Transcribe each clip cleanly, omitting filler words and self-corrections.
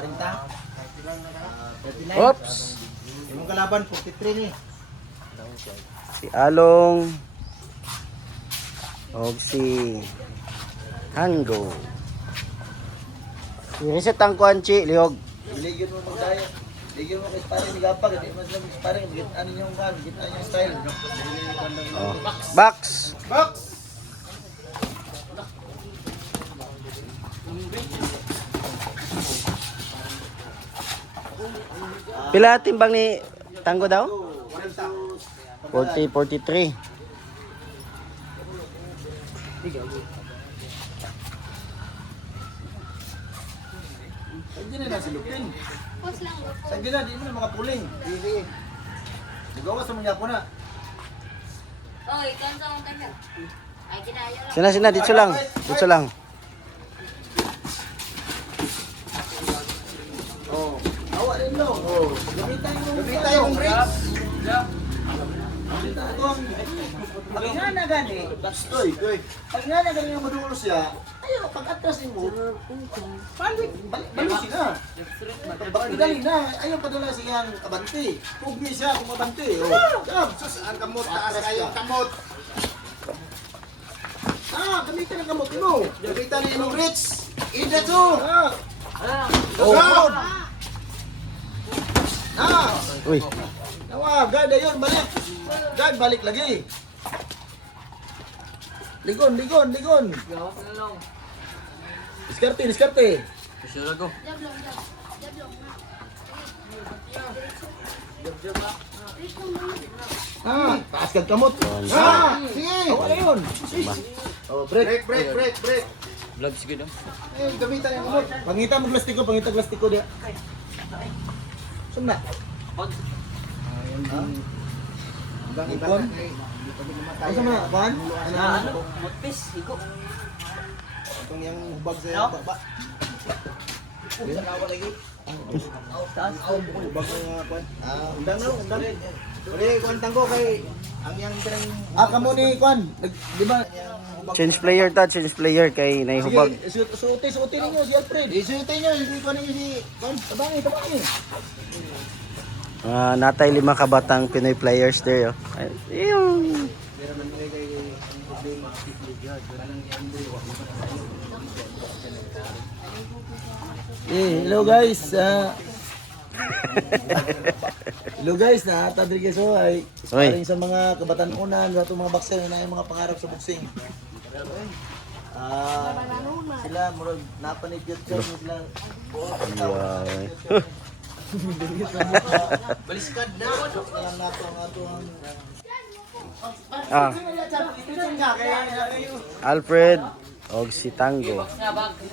40. Oops. Yung kalaban, 43 ni. Si Along. O si Tango. I-reset ang kuanchi, Liog. Iligyan mo magdaya. Iligyan mo kay sparring ni Gapag. Hindi mo sila sparring. Ano yung kan? Ano yung style? Oh. Box. Box! Pila timbang ni Tango daw? 40, 43. Hindi na nasilupin. Sabi na, di mo na mga puling. Sige. Nagawa sa mga po na. Oh, ikaw sa akong kanya. Ay, kinayo lang. Sina, dito lang. Dito lang. Oh. Awa rin daw. Oh. Gamitan yung brakes. Gamitan ito ang... Pag nga na gani, stoy. Pag nga na gani yung madulo siya, ayaw, pag atrasin mo, balusin na. Pag dali na, ayaw padala siyang abante. Pugmi siya kung abante. Oh. Ang kamot, taas kayo, kamot. Gamitan ang gamot mo. Gamitan niyo yung reach. Ida to. Oh. Uy. Nawa, guard ayun, balik. Guard, balik lagi. Ligon. Diskarte. Jablong. Taas kag kamot. Sige. Awa na yun. Oh, break. Break. Vlog sige daw. Gamitan yung kamot. Pangita mo plastiko dia. Sumna. Hanggang iba Ikon? na kay hindi pa gumatay. Ano sama, Juan? Ano? Mutpis, iko. Itong yung hubag sa baba. Taas. Hubag sa kuan. Undang. Uli, kuwantang ko kay ang yang tirang Kamo ni Juan. Di ba? Change player kay naihubag. Sige, suotin ninyo si Alfred. isuyotin nyo, hindi ko ninyo si kuan. Tabangi. Natay 5 kabatang Pinoy players there. Oh. Yung Pero man kay problema si Ligad. Hello guys. Hello guys, Tadrigeso ay sparring sa mga kabatan-unan sa itong mga boxer na yung mga pangarap sa boxing. Sila murag napanigyan ko sila. Baliskad na. Alam nato ang atong Alfred og si Tango.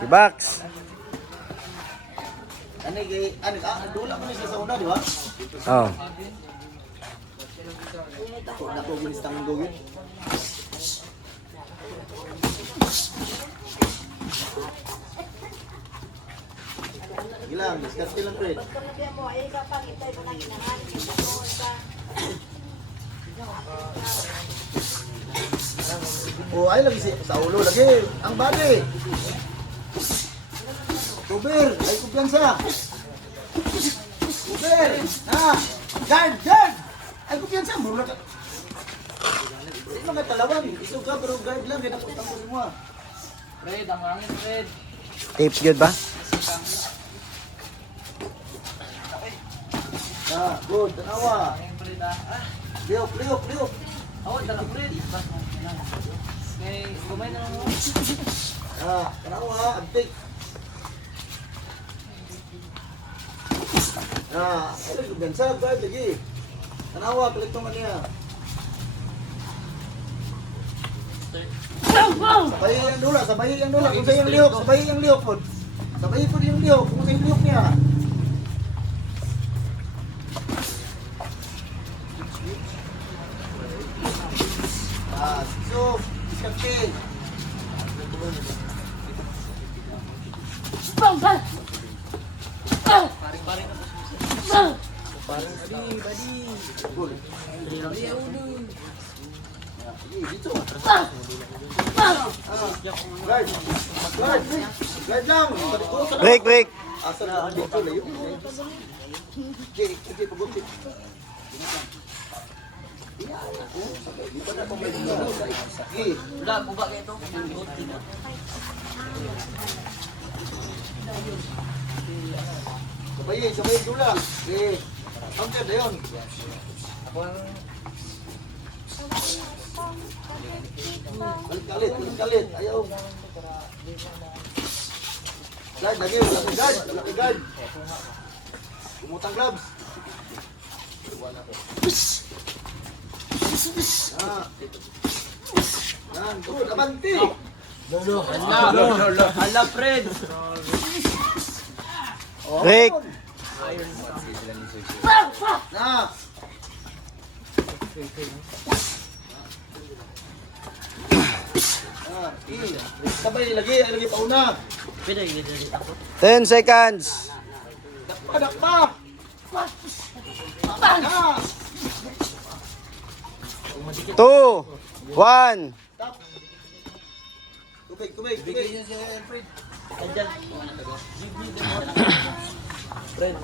Si Box. Dula mo ni siya sa una, di ba? Oh. Dako ginis Tango gid. Gilang, diskarte lang Fred. Oh, ay lagi sa ulo lagi. Ang body. Kuber, ay kumpiyansa. Kuber, guard. Ay kumpiyansa, mura ka. Hindi mga talawan, iso ka pero guard lang, kaya napunta mo semua. Fred, ang hangin, Fred. Tapes good ba? Good, tanawa. Hangin, Fred, Liok. Oh, dala, Fred. Okay, kumay na lang mo. Tanawa, abtik. Ay kumpiyansa, guard lagi. Tanawa, paliktong niya. Sabayi ang dula. Kung sa'yo yung lihok po. Sabayi po yung lihok. Kung sa'yo yung lihok niya. So, diskarte. Badi. Good. Dito. Guard lang. Break. Asa na ang dito layo? Jay, pagupit. Di pa na pamay dito. Sige. Wala, buba kayo ito. Sabay dula. Eh, ang ganda yun. Kalit. Ayaw. Guard, lagi guard. Umutang gloves. Yan, good, abante. Hala, friend. Break. Na. Sabay lagi pa una. 10 seconds. Dakpa. Na. 2, 1. Tubig. Fred.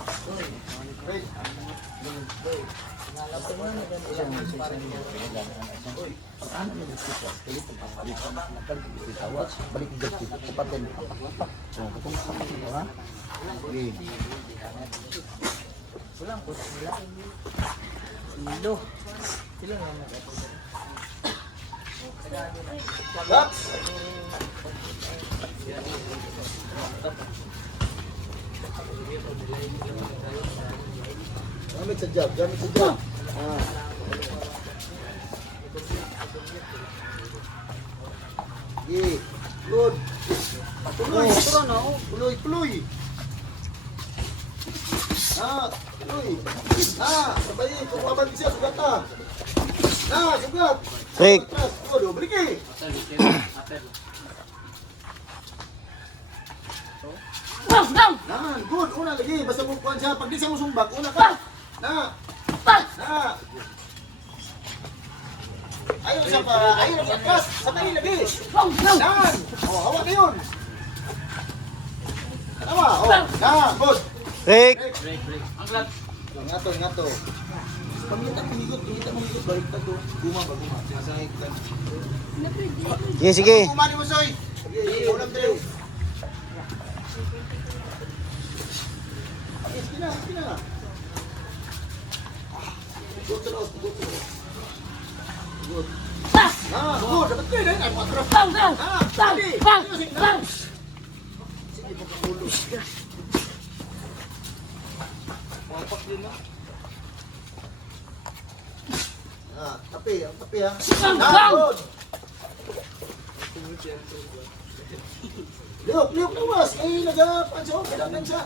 Gamit sa job. Yeah, good. Tuloy. Tuloy. Sabayin. Kung mabalik siya, sugat na. Sugat. Break. Good, balik eh. Good. Una lagi. Basta mo kuhan siya. Pag di siya mo sumbak, una ka. Na. Ayaw siya pa. Ayaw siya pas. Sabay lagi. Nan. Hawak na yun. Tama. Good. Break. Ingato. Pamilita mangigot. Balik na to. Guma. Sinasangit ka. Sige. Guma ni mo, Soy. Sige, ulam tayo. Sige na. Good. Good. Dapat kayo dahil. Ay, patro. Dali. Sige, pagkakulo. Wapak din na. Tapi ha. Good. Liok na was. Ay, nagapanso. Kailangan siya.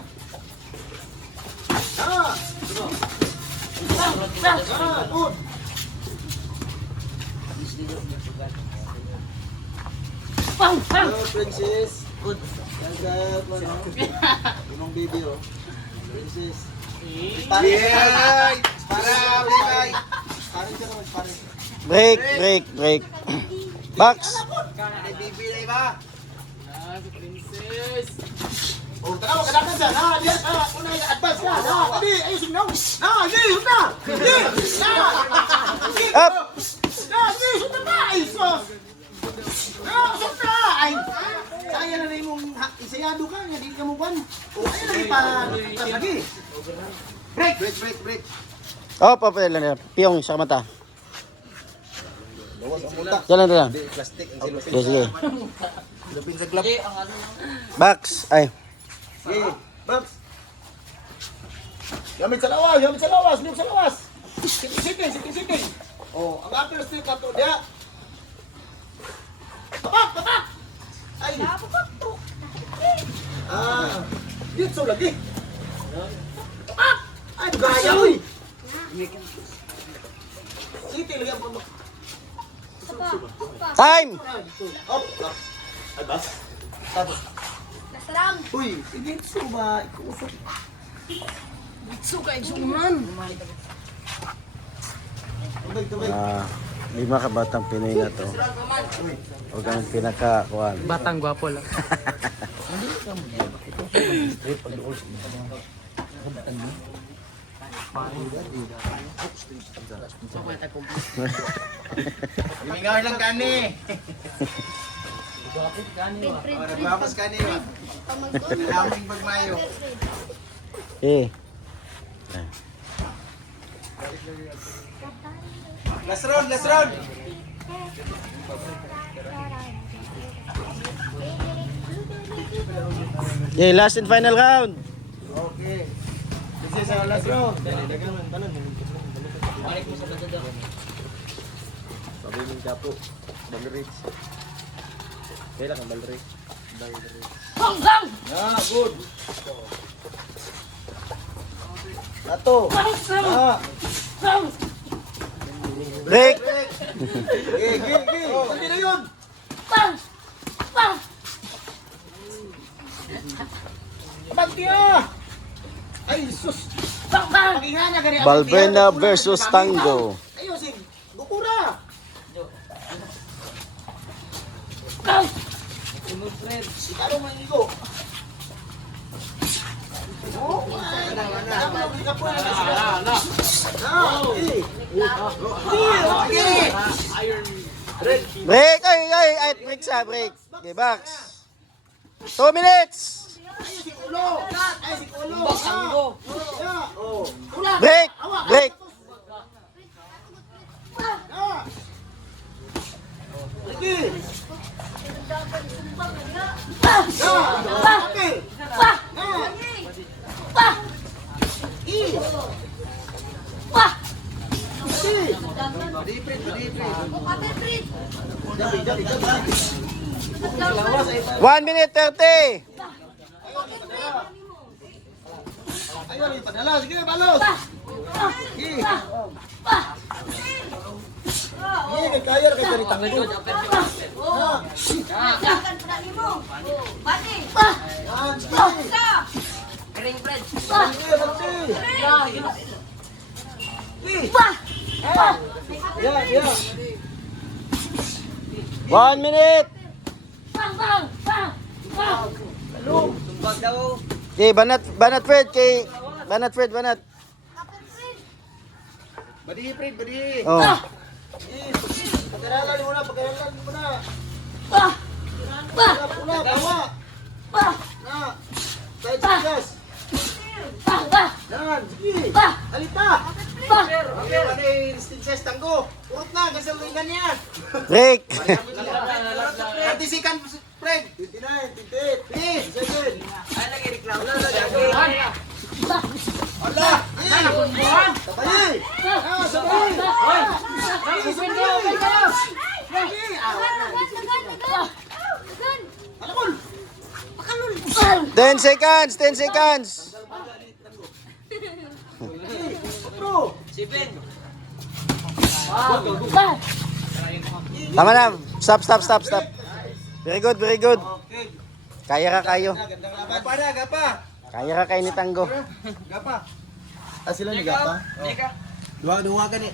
Good. Princess. Good. Imong baby, oh. Princess. Para, Blikay. Paring ka naman, paring. Break. Box. Ay, bibi na iba. Oh, tanaw, kadakan siya. Diyan, una yung advance ka. Dali, ayusin na. Yun na. Up. Yun na. Ay, sos. Sos na. Ay, saya na rin mong isayado ka. Hindi ka mo kwan. O, ayun lagi pa. Lagi. Break. Oh, papel. Piyong sa mata. Jalan. Plastic ang silupin. Sige. Silupin sa glove. Box. Ay. Okay, Babs. Gamit sa lawas. Liok sa lawas. Siting. Oh, ang upper stick ka to. Diya. Papak. Ay. Dito lagi. Papak. Ay, gaya, uy. Siting lagi ang pamak. Time. Up. Ay, bas. Tapos. Nasarang. Uy, igitso ba? Ikusok. Suka isuman. Tumay. Lima ka batang Pinoy na to. Huwag kang pinaka-kuhan. Batang gwapo lang. Himingaw lang kani. Nagwapas kani ba? Daming pagmayo. Eh. Last round, last round. Okay, last and final round. Okay. This is our last round. Balik mo sa banda. Sabi mo dapo, Balrits. Kailan kang Balrits? Ah, good. Ato. Ah. Break. Gi. Sabi na yun. Bagtiya. Ay, sus. Pakingana gani. Balbuena versus Tango. Ayo sig. Bukura. Sikaro man igo. Oh, Break. Ay, break sa break. Okay, box. 2 minutes. Break. Break. One minute 30. Ayo, padala. Sige, balos. Sige. Sige, kaya kay dari tango. Kering Fred. Ya. 1 minute. Tumbag daw. Okay, banat Fred kay banat. Badi, Fred, badi. Oh. Pagkaralan mo na. Pula, bawa. Na. Side yes. Dan, sige. Halita. Ano yung instances tango? Urot na, gasal mo yung ganyan. Break. 30 seconds, Fred. 29, 28, 27. Ay, nag-reklamo. Ala! Sabay! Sabay! Alakol! 10 seconds. Bro! Sipin. Tama na. Stop. Very good. Okay. Kaya ka kayo. Gandang laban. Gapa. Kaya ka kayo ni Tango. Gapa. Ah, sila ni Gapa? Ika. Duwa ka ni.